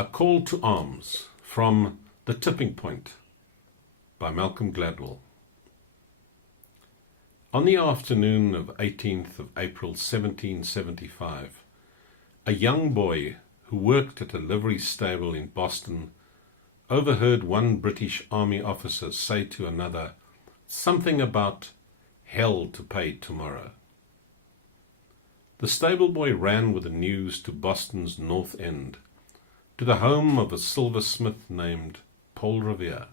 A Call to Arms from The Tipping Point by Malcolm Gladwell. On the afternoon of 18th of April 1775, a young boy who worked at a livery stable in Boston overheard one British Army officer say to another something about hell to pay tomorrow. The stable boy ran with the news to Boston's North End, to the home of a silversmith named Paul Revere.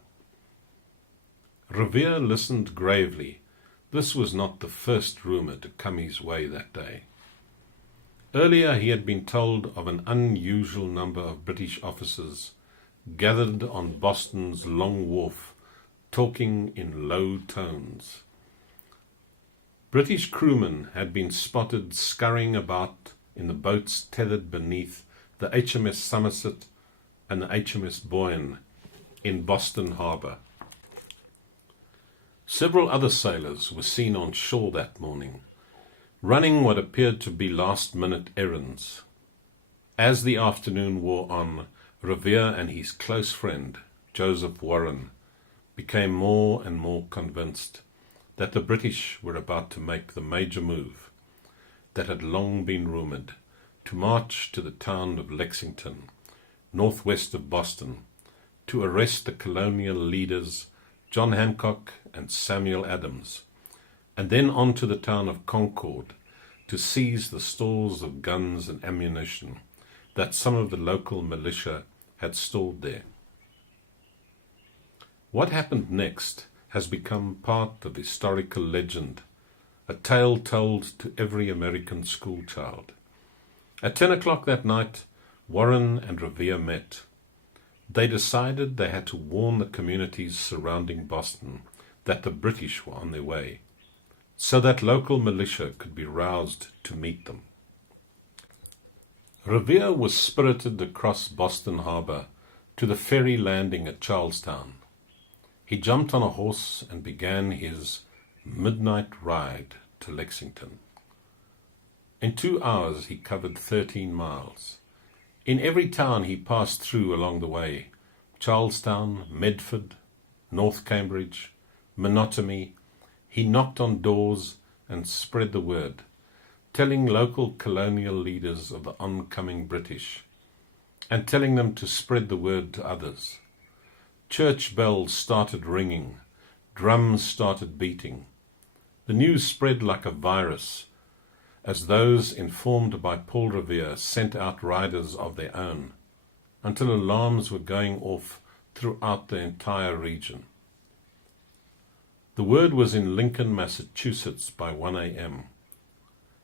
Revere listened gravely. This was not the first rumour to come his way that day. Earlier he had been told of an unusual number of British officers gathered on Boston's Long Wharf, talking in low tones. British crewmen had been spotted scurrying about in the boats tethered beneath the HMS Somerset and the HMS Boyne in Boston Harbour. Several other sailors were seen on shore that morning, running what appeared to be last-minute errands. As the afternoon wore on, Revere and his close friend, Joseph Warren, became more and more convinced that the British were about to make the major move that had long been rumoured, to march to the town of Lexington, northwest of Boston, to arrest the colonial leaders John Hancock and Samuel Adams, and then on to the town of Concord to seize the stores of guns and ammunition that some of the local militia had stored there. What happened next has become part of historical legend, a tale told to every American schoolchild. At 10 o'clock that night, Warren and Revere met. They decided they had to warn the communities surrounding Boston that the British were on their way, so that local militia could be roused to meet them. Revere was spirited across Boston Harbour to the ferry landing at Charlestown. He jumped on a horse and began his midnight ride to Lexington. In 2 hours he covered 13 miles. In every town he passed through along the way, Charlestown, Medford, North Cambridge, Menotomy, he knocked on doors and spread the word, telling local colonial leaders of the oncoming British, and telling them to spread the word to others. Church bells started ringing, drums started beating. The news spread like a virus, as those informed by Paul Revere sent out riders of their own, until alarms were going off throughout the entire region. The word was in Lincoln, Massachusetts by 1 a.m.,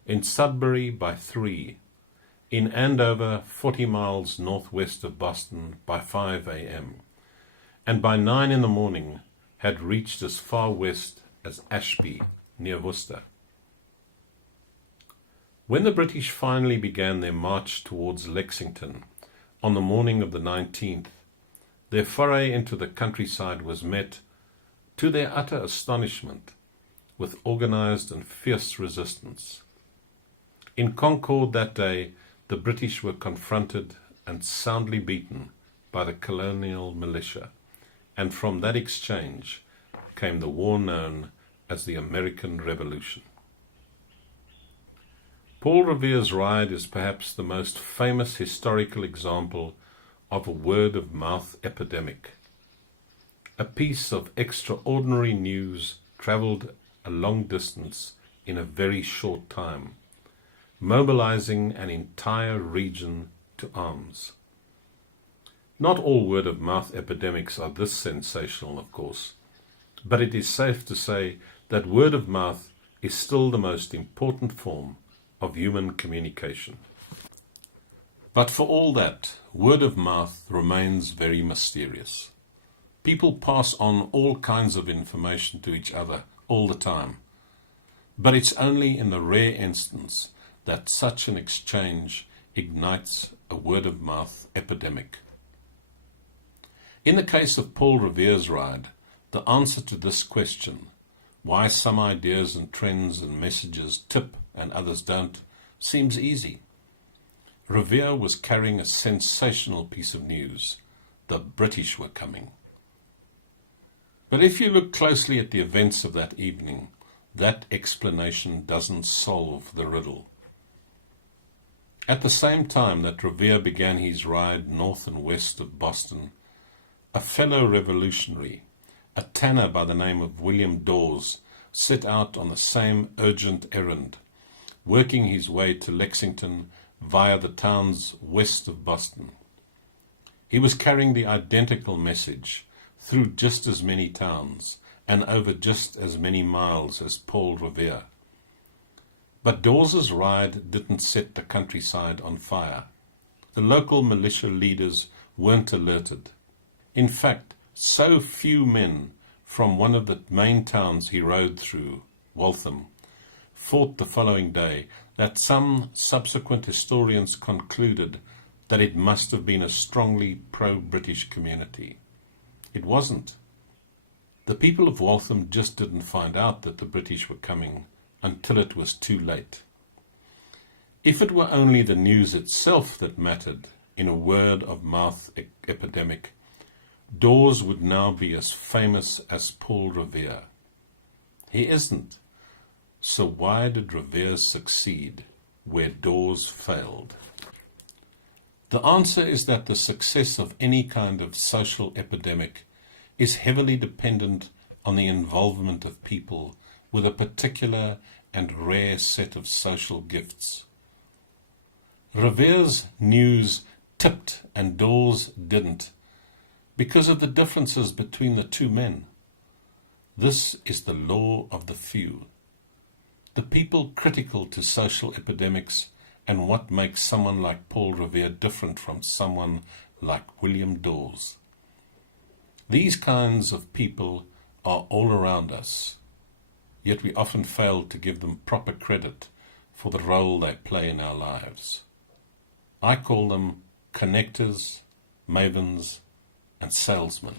in Sudbury by 3, in Andover, 40 miles northwest of Boston, by 5 a.m., and by 9 in the morning had reached as far west as Ashby, near Worcester. When the British finally began their march towards Lexington on the morning of the 19th, their foray into the countryside was met, to their utter astonishment, with organized and fierce resistance. In Concord that day, the British were confronted and soundly beaten by the colonial militia, and from that exchange came the war known as the American Revolution. Paul Revere's ride is perhaps the most famous historical example of a word-of-mouth epidemic. A piece of extraordinary news travelled a long distance in a very short time, mobilizing an entire region to arms. Not all word-of-mouth epidemics are this sensational, of course, but it is safe to say that word-of-mouth is still the most important form of human communication. But for all that, word of mouth remains very mysterious. People pass on all kinds of information to each other all the time, but it's only in the rare instance that such an exchange ignites a word of mouth epidemic. In the case of Paul Revere's ride, the answer to this question, why some ideas and trends and messages tip and others don't, seems easy. Revere was carrying a sensational piece of news. The British were coming. But if you look closely at the events of that evening, that explanation doesn't solve the riddle. At the same time that Revere began his ride north and west of Boston, a fellow revolutionary, a tanner by the name of William Dawes, set out on the same urgent errand, working his way to Lexington via the towns west of Boston. He was carrying the identical message through just as many towns and over just as many miles as Paul Revere. But Dawes's ride didn't set the countryside on fire. The local militia leaders weren't alerted. In fact, so few men from one of the main towns he rode through, Waltham, fought the following day that some subsequent historians concluded that it must have been a strongly pro-British community. It wasn't. The people of Waltham just didn't find out that the British were coming until it was too late. If it were only the news itself that mattered in a word-of-mouth epidemic, Dawes would now be as famous as Paul Revere. He isn't. So why did Revere succeed where Dawes failed? The answer is that the success of any kind of social epidemic is heavily dependent on the involvement of people with a particular and rare set of social gifts. Revere's news tipped and Dawes didn't, because of the differences between the two men. This is the law of the few. The people critical to social epidemics and what makes someone like Paul Revere different from someone like William Dawes. These kinds of people are all around us, yet we often fail to give them proper credit for the role they play in our lives. I call them connectors, mavens, and salesmen.